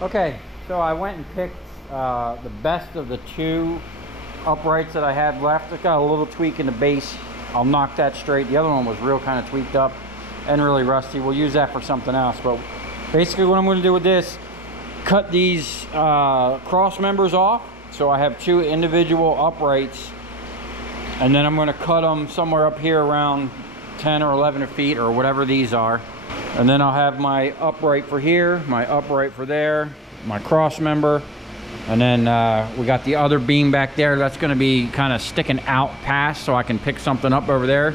Okay, so I went and picked the best of the two uprights that I had left. It got a little tweak in the base. I'll knock that straight. The other one was real kind of tweaked up and really rusty. We'll use that for something else. But basically what I'm going to do with this, cut these cross members off. So I have two individual uprights, and then I'm going to cut them somewhere up here around 10 or 11 feet or whatever these are. And then I'll have my upright for here, my upright for there, my cross member, and then we got the other beam back there that's going to be kind of sticking out past, so I can pick something up over there.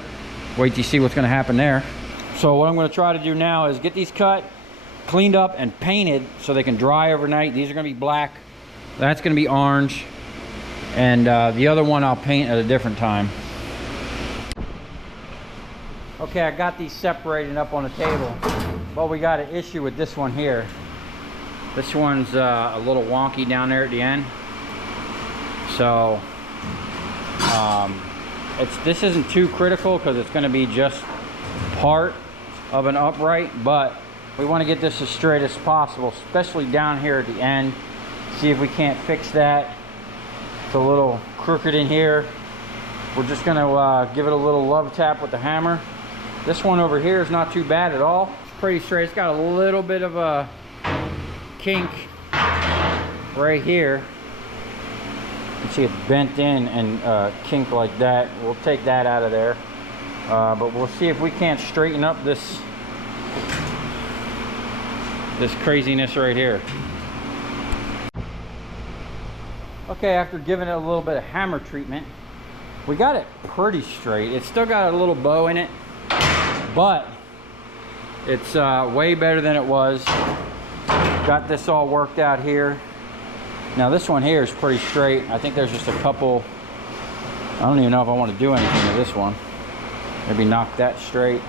Wait till you see what's going to happen there. So what I'm going to try to do now is get these cut, cleaned up, and painted so they can dry overnight. These are going to be black, that's going to be orange, and the other one I'll paint at a different time. Okay, I got these separated up on the table, but we got an issue with this one here. This one's a little wonky down there at the end. So this isn't too critical because it's going to be just part of an upright, but we want to get this as straight as possible, especially down here at the end. See if we can't fix that. It's a little crooked in here. We're just going to give it a little love tap with the hammer. This one over here is not too bad at all. It's pretty straight. It's got a little bit of a kink right here. You can see it's bent in and kinked like that. We'll take that out of there. But we'll see if we can't straighten up this craziness right here. Okay, after giving it a little bit of hammer treatment, we got it pretty straight. It's still got a little bow in it, but it's way better than it was. Got this all worked out here. Now this one here is pretty straight. I think there's just a couple, I don't even know if I want to do anything to this one. Maybe knock that straight.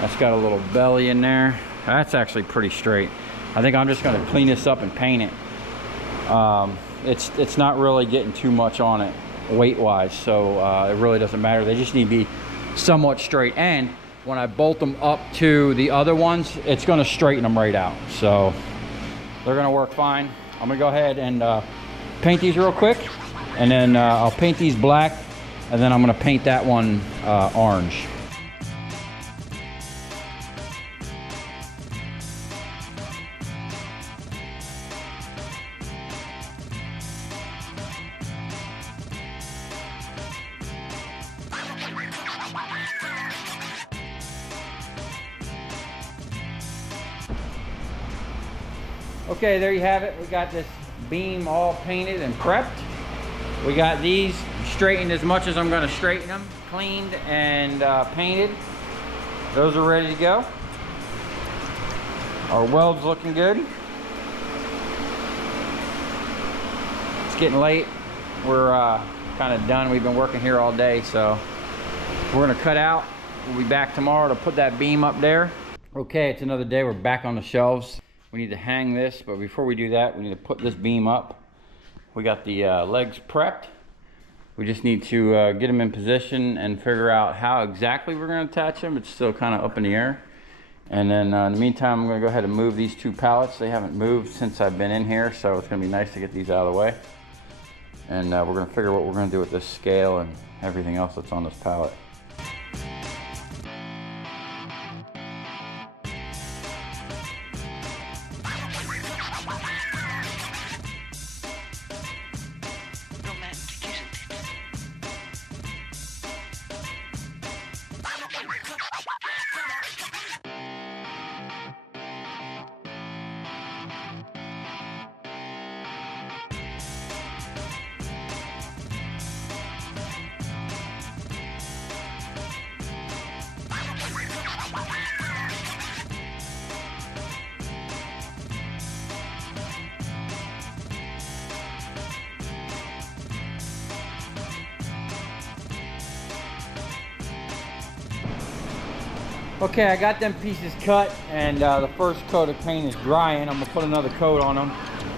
That's got a little belly in there. That's actually pretty straight. I think I'm just going to clean this up and paint it. It's not really getting too much on it weight wise, so it really doesn't matter. They just need to be somewhat straight, and when I bolt them up to the other ones, it's going to straighten them right out, so they're going to work fine. I'm going to go ahead and paint these real quick, and then I'll paint these black, and then I'm going to paint that one orange. Okay, there you have it. We got this beam all painted and prepped. We got these straightened as much as I'm going to straighten them, cleaned and painted. Those are ready to go. Our weld's looking good. It's getting late. We're kind of done. We've been working here all day, so we're going to cut out. We'll be back tomorrow to put that beam up there. Okay, it's another day. We're back on the shelves. We need to hang this, but before we do that, we need to put this beam up. We got the legs prepped. We just need to get them in position and figure out how exactly we're going to attach them. It's still kind of up in the air. And then in the meantime, I'm going to go ahead and move these two pallets. They haven't moved since I've been in here, so it's going to be nice to get these out of the way. And we're going to figure what we're going to do with this scale and everything else that's on this pallet. Okay, I got them pieces cut, and the first coat of paint is drying. I'm gonna put another coat on them.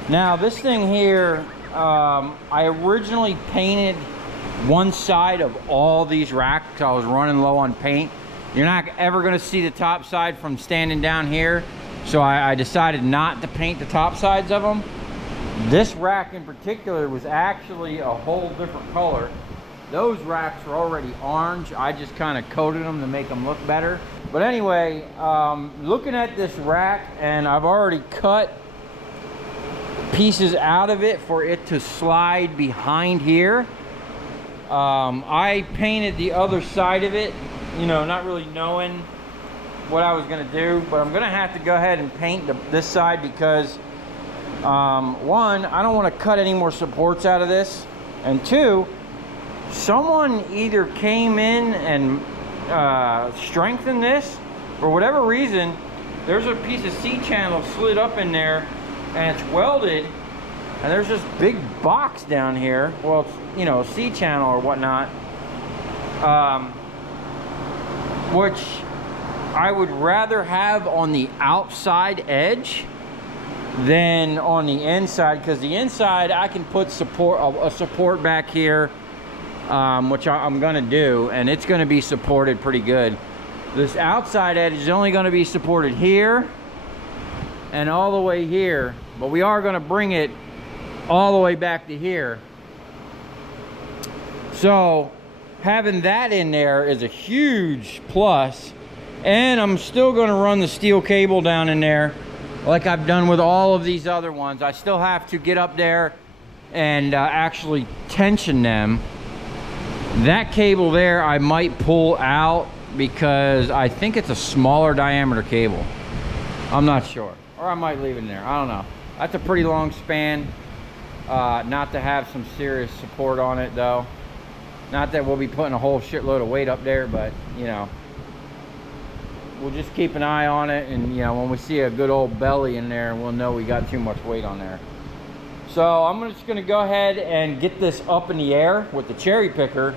Now this thing here, I originally painted one side of all these racks. I was running low on paint. You're not ever gonna see the top side from standing down here. So I decided not to paint the top sides of them. This rack in particular was actually a whole different color. Those racks were already orange. I just kind of coated them to make them look better. But anyway, looking at this rack, and I've already cut pieces out of it for it to slide behind here. I painted the other side of it, you know, not really knowing what I was gonna do, but I'm gonna have to go ahead and paint this side because one, I don't want to cut any more supports out of this, and two, someone either came in and strengthened this. For whatever reason, there's a piece of C-channel slid up in there, and it's welded, and there's this big box down here. Well, it's, you know, C-channel or whatnot, which I would rather have on the outside edge than on the inside, because the inside I can put a support back here, which I'm gonna do, and it's gonna be supported pretty good. This outside edge is only gonna be supported here and all the way here, but we are gonna bring it all the way back to here. So having that in there is a huge plus, and I'm still gonna run the steel cable down in there like I've done with all of these other ones. I still have to get up there and actually tension them. That cable there I might pull out because I think it's a smaller diameter cable. I'm not sure. Or I might leave it in there. I don't know. That's a pretty long span. Not to have some serious support on it though. Not that we'll be putting a whole shitload of weight up there, but you know, we'll just keep an eye on it, and you know, when we see a good old belly in there, we'll know we got too much weight on there. So I'm just gonna go ahead and get this up in the air with the cherry picker,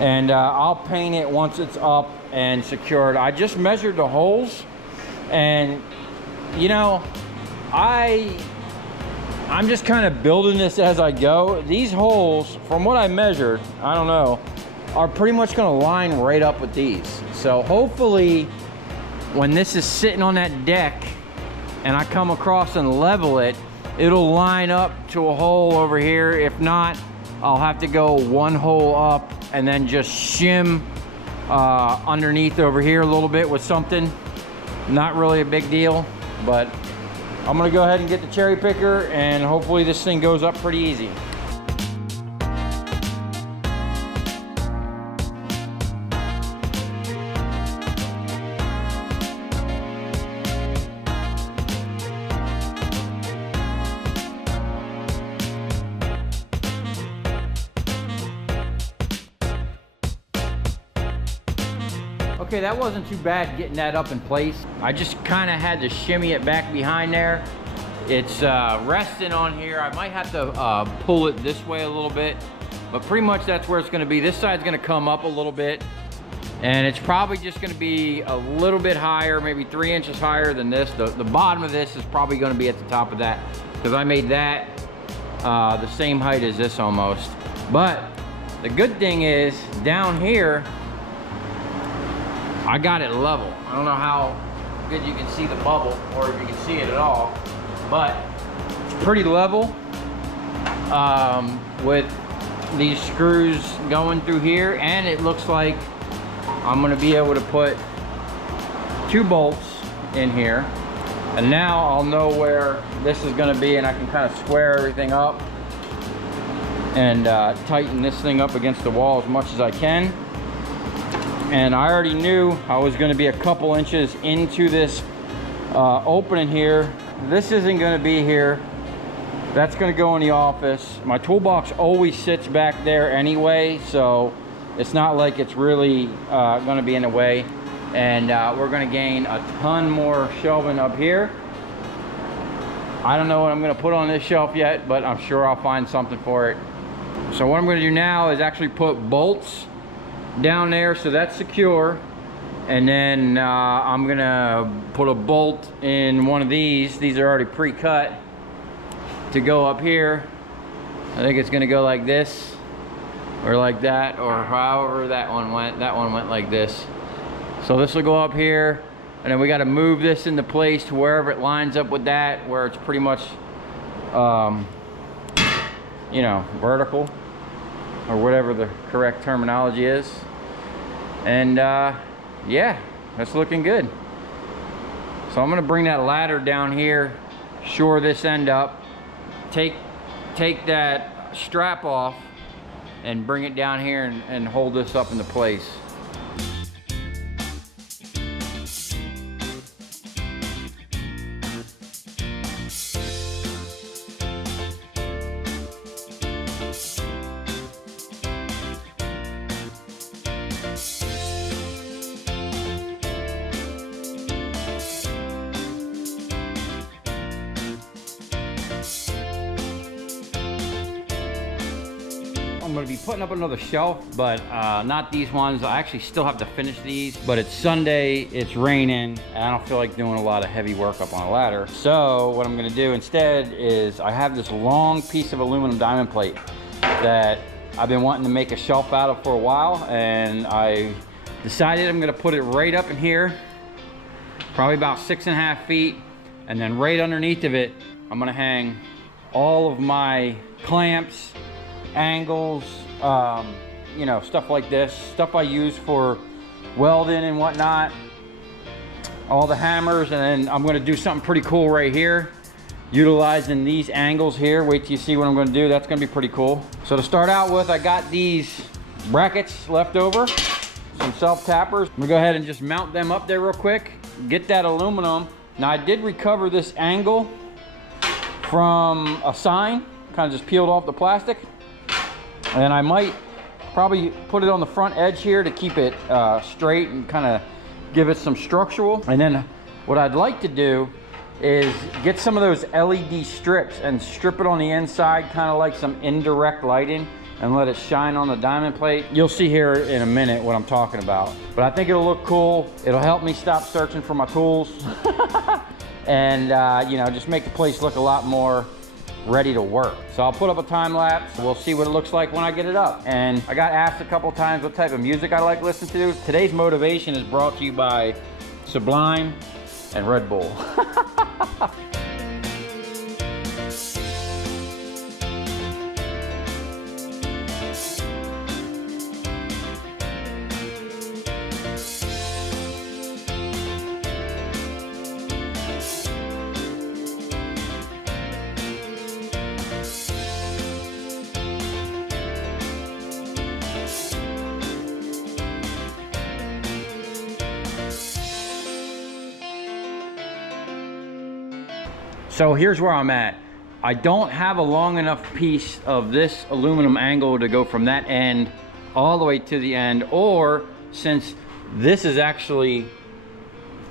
and I'll paint it once it's up and secured. I just measured the holes, and you know, I'm just kind of building this as I go. These holes, from what I measured, I don't know, are pretty much gonna line right up with these. So hopefully when this is sitting on that deck and I come across and level it, it'll line up to a hole over here. If not, I'll have to go one hole up and then just shim underneath over here a little bit with something. Not really a big deal, but I'm gonna go ahead and get the cherry picker, and hopefully this thing goes up pretty easy. Okay, that wasn't too bad getting that up in place. I just kind of had to shimmy it back behind there. It's resting on here. I might have to pull it this way a little bit, but pretty much that's where it's gonna be. This side's gonna come up a little bit, and it's probably just gonna be a little bit higher, maybe 3 inches higher than this. The bottom of this is probably gonna be at the top of that, because I made that the same height as this almost. But the good thing is, down here, I got it level. I don't know how good you can see the bubble, or if you can see it at all, but it's pretty level with these screws going through here, and it looks like I'm gonna be able to put 2 bolts in here, and now I'll know where this is gonna be, and I can kind of square everything up and tighten this thing up against the wall as much as I can. And I already knew I was going to be a couple inches into this opening here. This isn't going to be here. That's going to go in the office. My toolbox always sits back there anyway, so it's not like it's really going to be in the way. And we're going to gain a ton more shelving up here. I don't know what I'm going to put on this shelf yet, but I'm sure I'll find something for it. So what I'm going to do now is actually put bolts down there, so that's secure, and then I'm gonna put a bolt in one of these. These are already pre-cut to go up here. I think it's gonna go like this, or like that, or however that one went. That one went like this. So this will go up here, And then we got to move this into place to wherever it lines up with that, where it's pretty much, you know, vertical, or whatever the correct terminology is. And yeah, that's looking good. So I'm gonna bring that ladder down here, shore this end up, take that strap off, and bring it down here and hold this up into place. I'm gonna be putting up another shelf, but not these ones. I actually still have to finish these, but it's Sunday, it's raining, and I don't feel like doing a lot of heavy work up on a ladder. So what I'm gonna do instead is I have this long piece of aluminum diamond plate that I've been wanting to make a shelf out of for a while, and I decided I'm gonna put it right up in here, probably about 6.5 feet, and then right underneath of it, I'm gonna hang all of my clamps, angles, you know, stuff like this, stuff I use for welding and whatnot, all the hammers. And then I'm going to do something pretty cool right here, utilizing these angles here. Wait till you see what I'm going to do. That's going to be pretty cool. So to start out with, I got these brackets left over, some self tappers. I'm gonna go ahead and just mount them up there real quick, get that aluminum. Now I did recover this angle from a sign, kind of just peeled off the plastic. And I might probably put it on the front edge here to keep it straight and kind of give it some structural. And then what I'd like to do is get some of those LED strips and strip it on the inside, kind of like some indirect lighting, and let it shine on the diamond plate. You'll see here in a minute what I'm talking about. But I think it'll look cool. It'll help me stop searching for my tools. And you know, just make the place look a lot more ready to work. So I'll put up a time lapse. We'll see what it looks like when I get it up. And I got asked a couple times what type of music I like listening to. Today's motivation is brought to you by Sublime and Red Bull. So here's where I'm at. I don't have a long enough piece of this aluminum angle to go from that end all the way to the end, or since this is actually,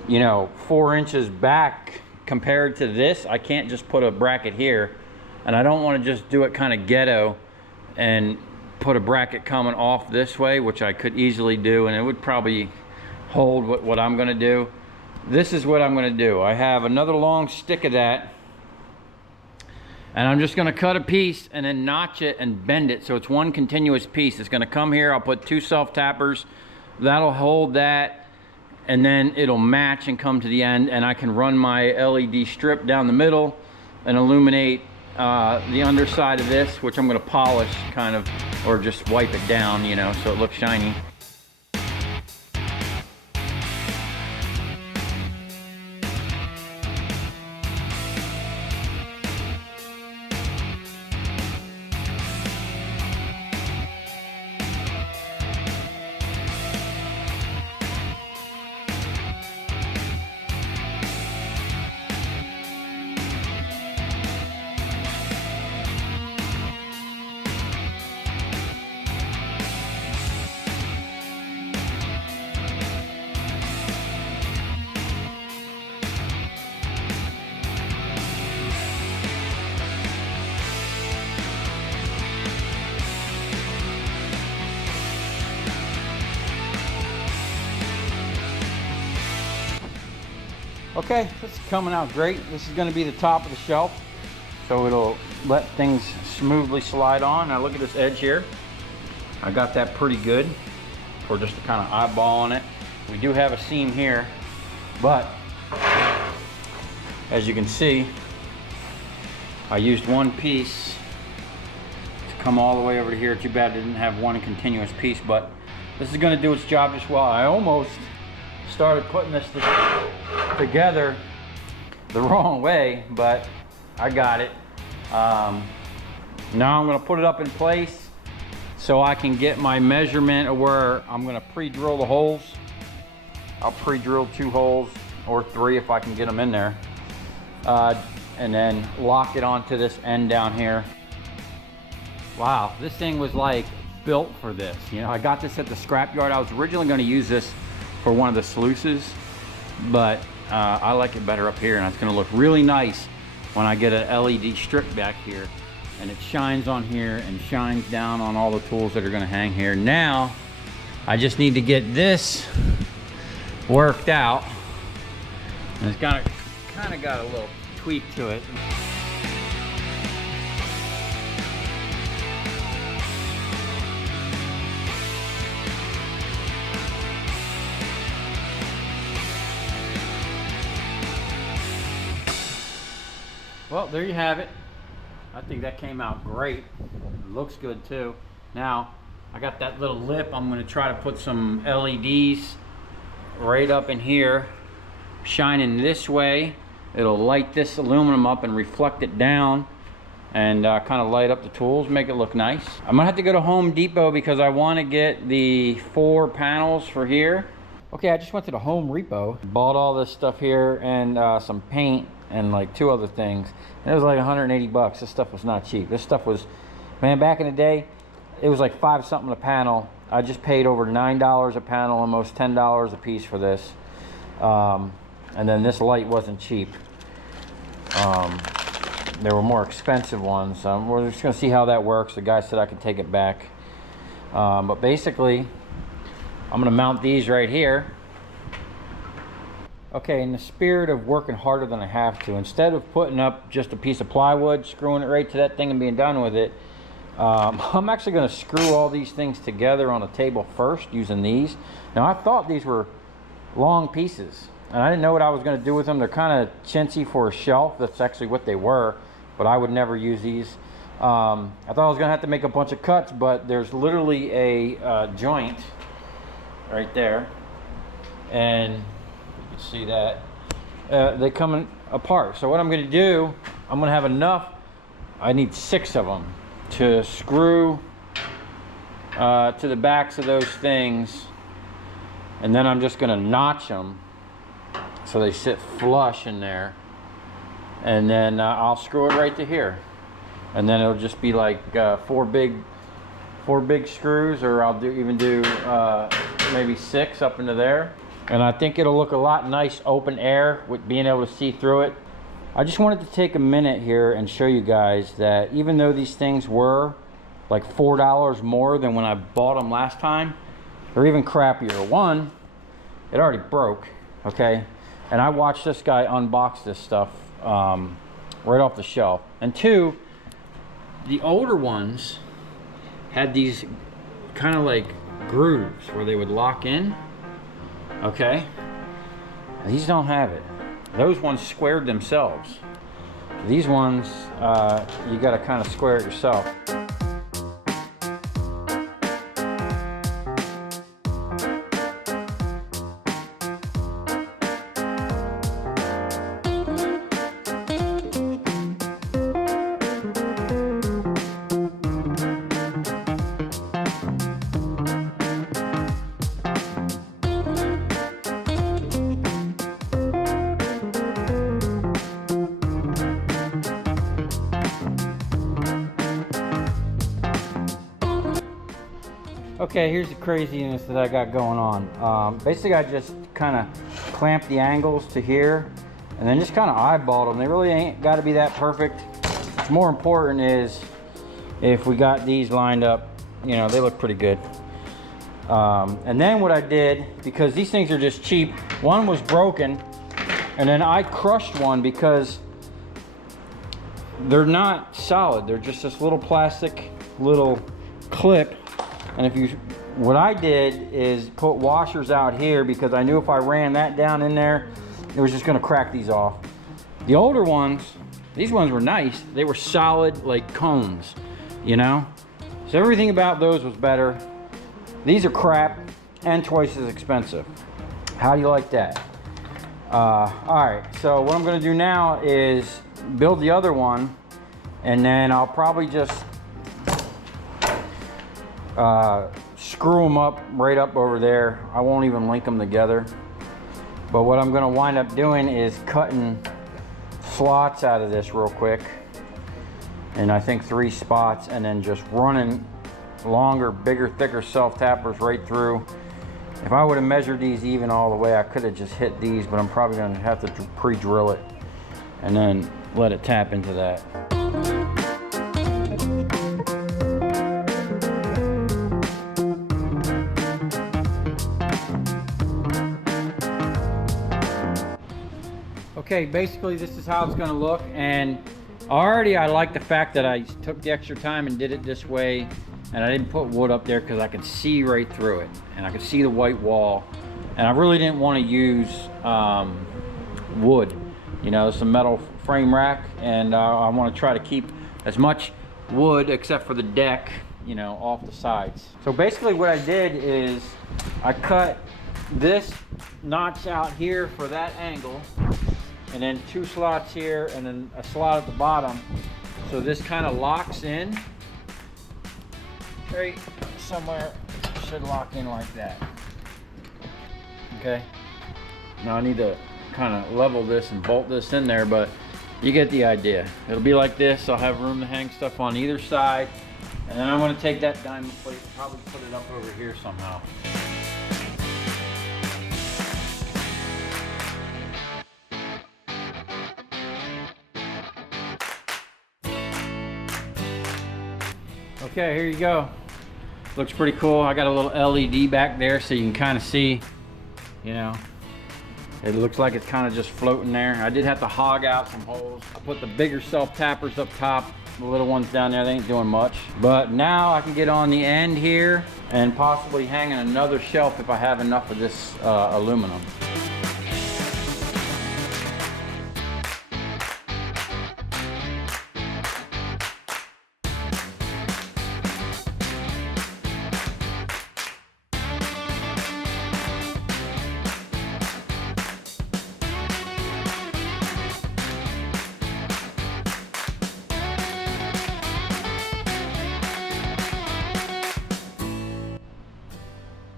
you know, 4 inches back compared to this, I can't just put a bracket here, and I don't want to just do it kind of ghetto and put a bracket coming off this way, which I could easily do, and it would probably hold what I'm going to do. This is what I'm going to do. I have another long stick of that, and I'm just going to cut a piece and then notch it and bend it so it's one continuous piece. It's going to come here. I'll put 2 self tappers. That'll hold that, and then it'll match and come to the end, and I can run my LED strip down the middle and illuminate the underside of this, which I'm going to polish kind of, or just wipe it down, you know, so it looks shiny. Okay, this is coming out great. This is going to be the top of the shelf, so it'll let things smoothly slide on. Now look at this edge here. I got that pretty good for just kind of eyeballing it. We do have a seam here, But as you can see, I used one piece to come all the way over to here. Too bad I didn't have one continuous piece, but this is going to do its job just well. I almost started putting this together the wrong way, but I got it. Now I'm going to put it up in place so I can get my measurement of where I'm going to pre-drill the holes. I'll pre-drill 2 holes or 3 if I can get them in there, and then lock it onto this end down here. Wow, this thing was like built for this. You know, I got this at the scrap yard. I was originally going to use this for one of the sluices, but I like it better up here, and it's going to look really nice when I get an LED strip back here, and it shines on here and shines down on all the tools that are going to hang here. Now I just need to get this worked out, and it's kind of got a little tweak to it. Well, there you have it. I think that came out great. It looks good too. Now, I got that little lip. I'm gonna try to put some LEDs right up in here, shining this way. It'll light this aluminum up and reflect it down, and kind of light up the tools, make it look nice. I'm gonna have to go to Home Depot because I wanna get the 4 panels for here. Okay, I just went to the Home Repo, bought all this stuff here and some paint and like 2 other things. And it was like 180 bucks. This stuff was not cheap. This stuff was, man, back in the day, it was like 5 something a panel. I just paid over $9 a panel, almost $10 a piece for this. And then this light wasn't cheap. There were more expensive ones. We're just gonna see how that works. The guy said I could take it back. But basically, I'm gonna mount these right here. Okay, in the spirit of working harder than I have to, instead of putting up just a piece of plywood, screwing it right to that thing and being done with it, I'm actually going to screw all these things together on a table first using these. Now, I thought these were long pieces, and I didn't know what I was going to do with them. They're kind of chintzy for a shelf. That's actually what they were, but I would never use these. I thought I was going to have to make a bunch of cuts, but there's literally a joint right there, and see that they come apart. So what I'm going to do, I'm going to have enough. I need 6 of them to screw to the backs of those things, and then I'm just going to notch them so they sit flush in there, and then I'll screw it right to here, and then it'll just be like 4 big screws, or I'll even do maybe 6 up into there. And I think it'll look a lot nice open air with being able to see through it. I just wanted to take a minute here and show you guys that even though these things were like $4 more than when I bought them last time, they're even crappier. One, it already broke, okay? And I watched this guy unbox this stuff right off the shelf. And 2, the older ones had these kind of like grooves where they would lock in. Okay, these don't have it. Those ones squared themselves. These ones, you got to kind of square it yourself. Okay, here's the craziness that I got going on. Basically, I just kind of clamped the angles to here and then just kind of eyeballed them. They really ain't got to be that perfect. What's more important is if we got these lined up, you know, they look pretty good. And then what I did, because these things are just cheap, one was broken, and then I crushed one because they're not solid. They're just this little plastic little clip. And if you, what I did is put washers out here because I knew if I ran that down in there, it was just gonna crack these off. The older ones, these ones were nice. They were solid like cones, you know? So everything about those was better. These are crap and twice as expensive. How do you like that? All right, so what I'm gonna do now is build the other one, and then I'll probably just screw them up right up over there. I won't even link them together. But what I'm gonna wind up doing is cutting slots out of this real quick. And I think 3 spots, and then just running longer, bigger, thicker self-tappers right through. If I would have measured these even all the way, I could have just hit these, but I'm probably gonna have to pre-drill it and then let it tap into that. Okay, basically this is how it's gonna look, and already I like the fact that I took the extra time and did it this way, and I didn't put wood up there because I could see right through it, and I could see the white wall, and I really didn't want to use wood. You know, it's a metal frame rack, and I want to try to keep as much wood, except for the deck, you know, off the sides. So basically what I did is I cut this notch out here for that angle, and then 2 slots here, and then a slot at the bottom. So this kind of locks in. Right somewhere, should lock in like that. Okay. Now I need to kind of level this and bolt this in there, but you get the idea. It'll be like this. I'll have room to hang stuff on either side. And then I'm going to take that diamond plate and probably put it up over here somehow. Okay, here you go. Looks pretty cool. I got a little LED back there so you can kind of see, you know, it looks like it's kind of just floating there. I did have to hog out some holes. I put the bigger self-tappers up top, the little ones down there, they ain't doing much. But now I can get on the end here and possibly hang in another shelf if I have enough of this aluminum.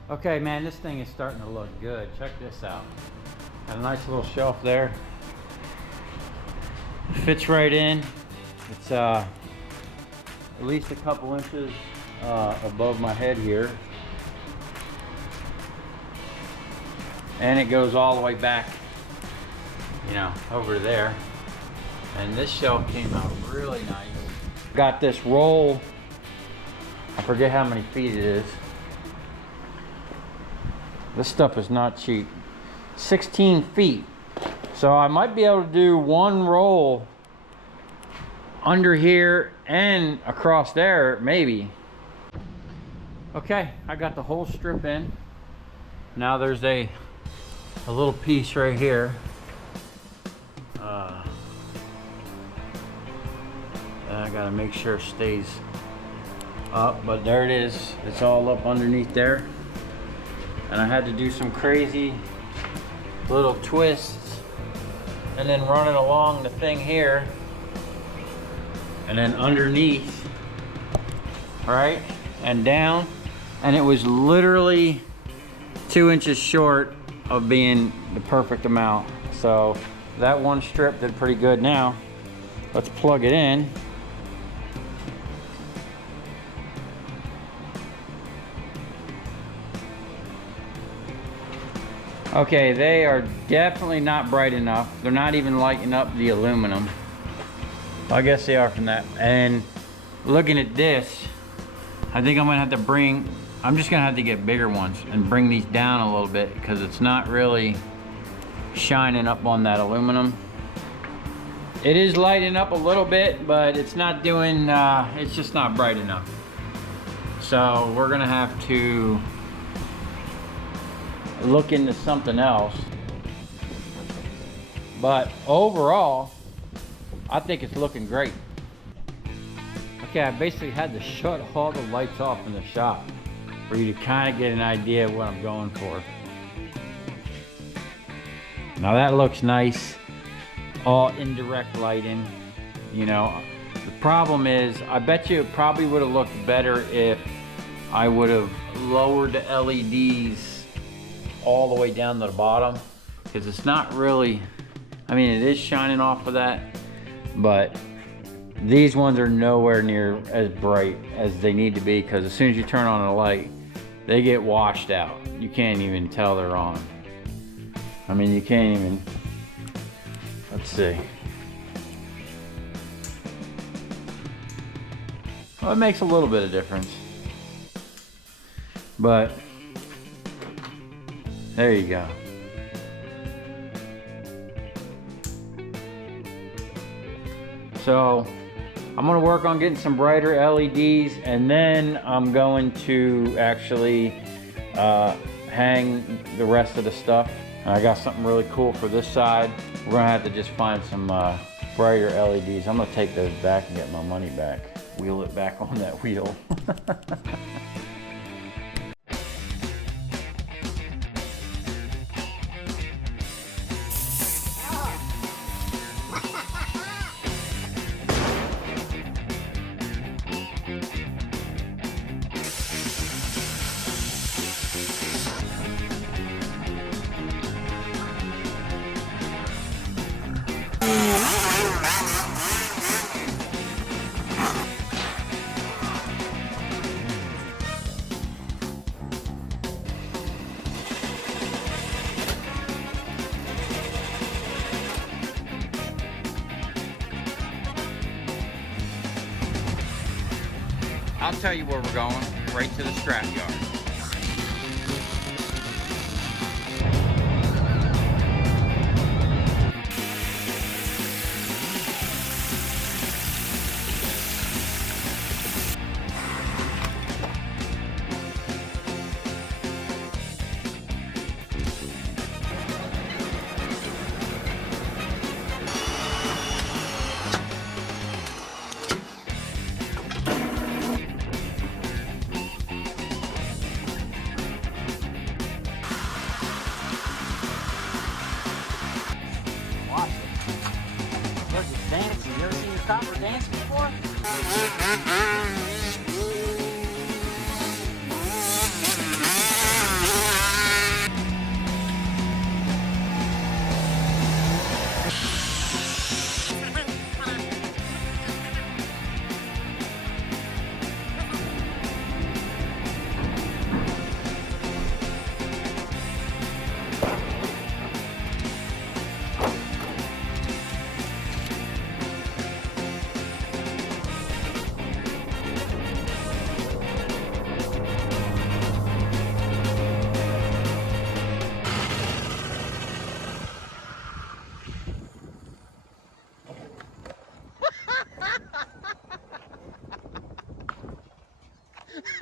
Okay, man, this thing is starting to look good. Check this out. Got a nice little shelf there. Fits right in. It's at least a couple inches above my head here. And it goes all the way back, you know, over there. And this shelf came out really nice. Got this roll, I forget how many feet it is. This stuff is not cheap. 16 feet. So I might be able to do 1 roll under here and across there, maybe. Okay, I got the whole strip in. Now there's a little piece right here. And I gotta make sure it stays up, but there it is. It's all up underneath there. And I had to do some crazy little twists and then run it along the thing here and then underneath, right, and down, and it was literally 2 inches short of being the perfect amount. So that one strip did pretty good. Now let's plug it in. Okay, they are definitely not bright enough. They're not even lighting up the aluminum. I guess they are from that. And looking at this, I think I'm gonna have to I'm just gonna have to get bigger ones and bring these down a little bit because it's not really shining up on that aluminum. It is lighting up a little bit, but it's not doing, it's just not bright enough. So we're gonna have to look into something else. But overall, I think it's looking great. Okay, I basically had to shut all the lights off in the shop for you to kind of get an idea of what I'm going for. Now that looks nice, all indirect lighting. You know, the problem is, I bet you it probably would have looked better if I would have lowered the LEDs all the way down to the bottom, because it's not really, I mean, it is shining off of that, but these ones are nowhere near as bright as they need to be, because as soon as you turn on a light, they get washed out. You can't even tell they're on. I mean, you can't even, let's see. Well, it makes a little bit of difference, but there you go. So I'm gonna work on getting some brighter LEDs, and then I'm going to actually hang the rest of the stuff. I got something really cool for this side. We're gonna have to just find some brighter LEDs. I'm gonna take those back and get my money back. Wheel it back on that wheel. I'll tell you where we're going, right to the scrap yard. Dancing. You ever seen the copper dance before?